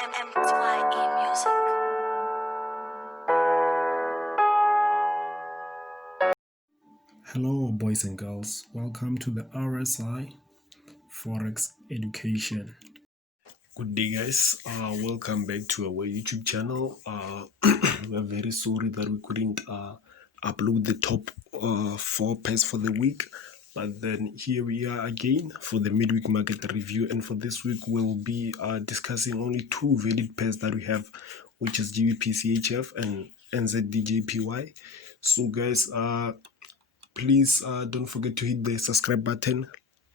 Nzdjpy music. Hello, boys and girls. Welcome to the RSI Forex Education. Good day, guys. Welcome back to our YouTube channel. We're very sorry that we couldn't upload the top 4 pairs for the week, but then here we are again for the midweek market review. And for this week, we'll be discussing only 2 valid pairs that we have, which is Gbpchf and Nzdjpy. So, guys, please don't forget to hit the subscribe button,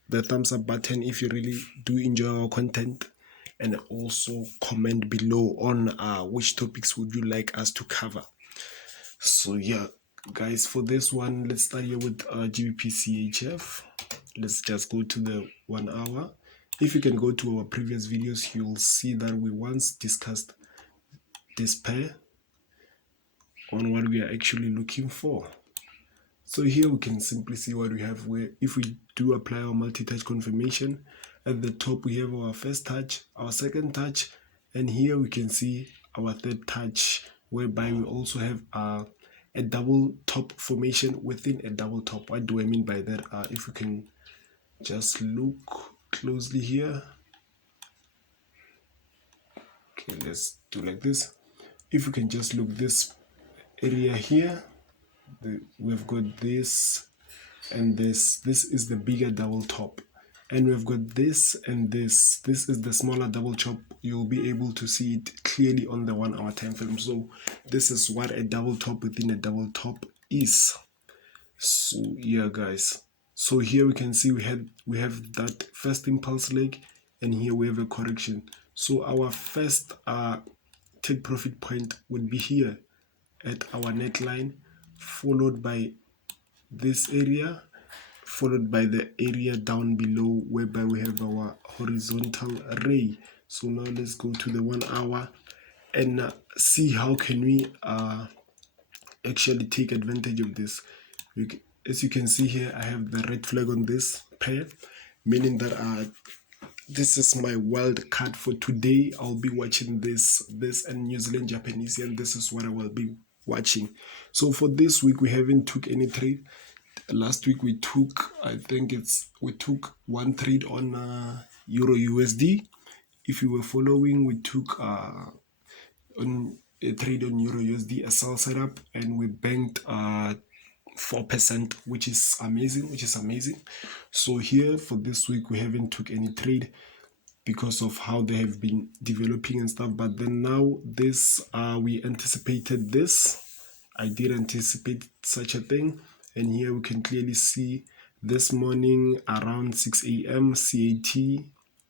the thumbs up button if you really do enjoy our content, and also comment below on which topics would you like us to cover. So yeah, guys, for this one, let's start here with Gbpchf. Let's just go to the 1 hour. If you can go to our previous videos, you'll see that we once discussed this pair on what we are actually looking for. So here we can simply see what we have, where if we do apply our multi-touch confirmation, at the top we have our first touch, our second touch, and here we can see our third touch, whereby we also have a double top formation within a double top. What do I mean by that? If we can just look closely here. Okay, let's do like this. If we can just look this area here, we've got this and this is the bigger double top, and we've got this and this is the smaller double top. You'll be able to see it clearly on the 1 hour time frame. So this is what a double top within a double top is. So yeah, guys, so here we can see we have that first impulse leg, and here we have a correction. So our first take profit point would be here at our neckline, followed by this area, followed by the area down below, whereby we have our horizontal ray. So now let's go to the 1 hour and see how can we actually take advantage of this. As you can see here, I have the red flag on this pair, meaning that this is my wild card for today. I'll be watching this and New Zealand Japanese, and this is what I will be watching. So for this week, we haven't took any trade. Last week we took, we took one trade on Euro USD. If you were following, we took on a trade on Euro USD, a sell setup, and we banked 4%, which is amazing. So here for this week we haven't took any trade because of how they have been developing and stuff. But then now this we anticipated this. I did anticipate such a thing, and here we can clearly see this morning around 6 a.m. CAT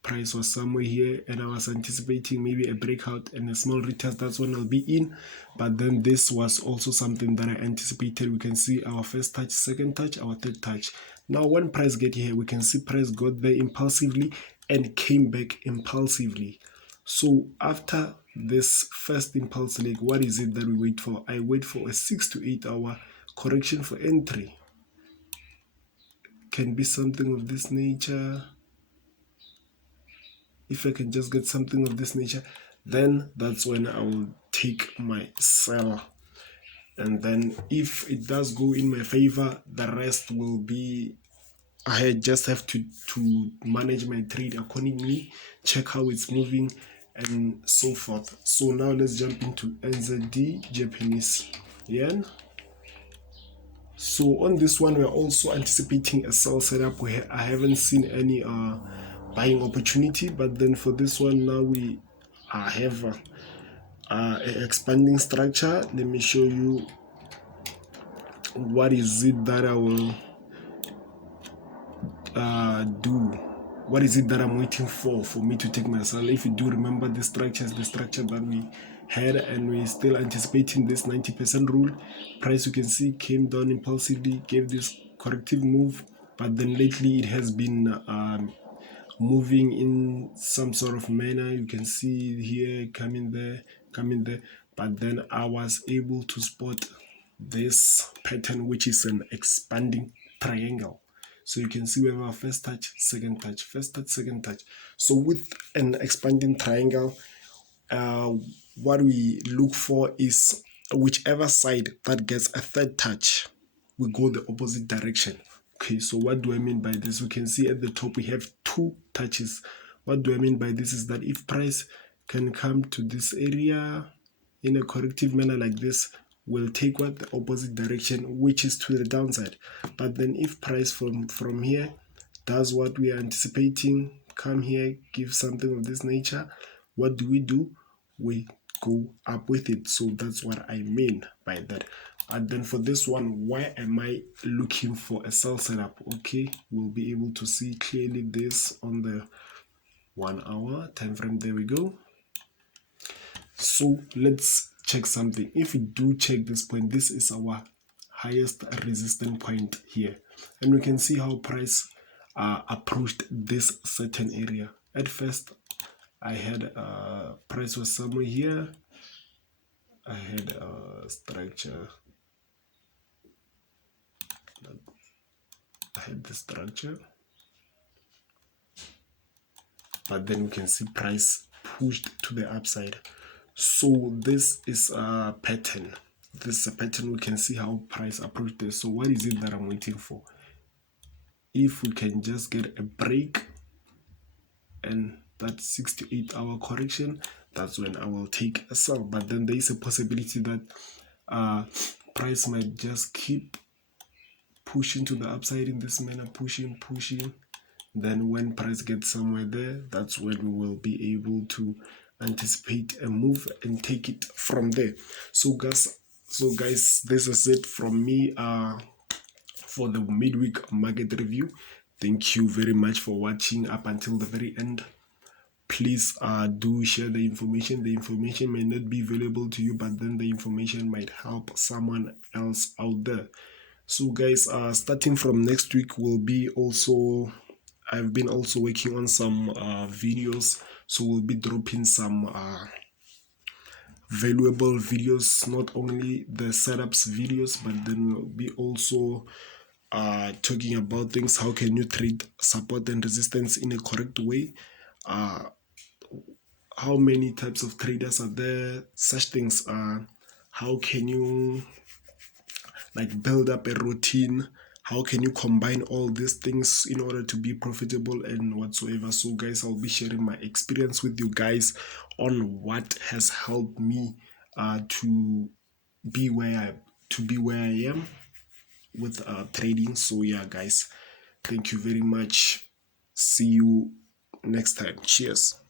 price was somewhere here, and I was anticipating maybe a breakout and a small retest. That's when I'll be in. But then this was also something that I anticipated. We can see our first touch, second touch, our third touch. Now when price get here, we can see price got there impulsively and came back impulsively. So after this first impulse leg, what is it that we wait for? I wait for a 6 to 8 hour correction for entry. Can be something of this nature. If I can just get something of this nature, then that's when I will take my sell. And then if it does go in my favor, the rest will be, I just have to manage my trade accordingly, check how it's moving and so forth. So now let's jump into NZD Japanese yen. So on this one, we're also anticipating a sell setup where I haven't seen any buying opportunity, but then for this one now we have an expanding structure. Let me show you what is it that I will do. What is it that I'm waiting for me to take my sell? If you do remember, the structure is the structure that we had, and we're still anticipating this 90% rule. Price, you can see, came down impulsively, gave this corrective move, but then lately it has been moving in some sort of manner. You can see here coming there, but then I was able to spot this pattern, which is an expanding triangle. So you can see we have our first touch, second touch, first touch, second touch. So with an expanding triangle, what we look for is whichever side that gets a third touch, we go the opposite direction. Okay, so what do I mean by this? We can see at the top we have 2 touches. What do I mean by this is that if price can come to this area in a corrective manner like this, we'll take what the opposite direction, which is to the downside. But then if price from here does what we are anticipating, come here, give something of this nature, what do? We go up with it. So that's what I mean by that. And then for this one, why am I looking for a sell setup? Okay, we'll be able to see clearly this on the 1 hour time frame. There we go. So let's check something. If we do check this point, this is our highest resistance point here, and we can see how price approached this certain area. At first I had price was somewhere here. I had a structure. I had the structure, but then we can see price pushed to the upside. So this is a pattern. This is a pattern. We can see how price approached this. So what is it that I'm waiting for? If we can just get a break and that 6 to 8 hour correction, that's when I will take a sell. But then there is a possibility that price might just keep pushing to the upside in this manner, pushing. Then when price gets somewhere there, that's when we will be able to anticipate a move and take it from there. So guys, this is it from me for the midweek market review. Thank you very much for watching up until the very end. Please do share the information. The information may not be valuable to you, but then the information might help someone else out there. So guys, starting from next week will be also, I've been also working on some videos, so we'll be dropping some valuable videos, not only the setups videos, but then we'll be also talking about things. How can you trade support and resistance in a correct way? How many types of traders are there? Such things. How can you like build up a routine? How can you combine all these things in order to be profitable and whatsoever? So guys, I'll be sharing my experience with you guys on what has helped me to be where I am with trading. So yeah guys, thank you very much. See you next time. Cheers.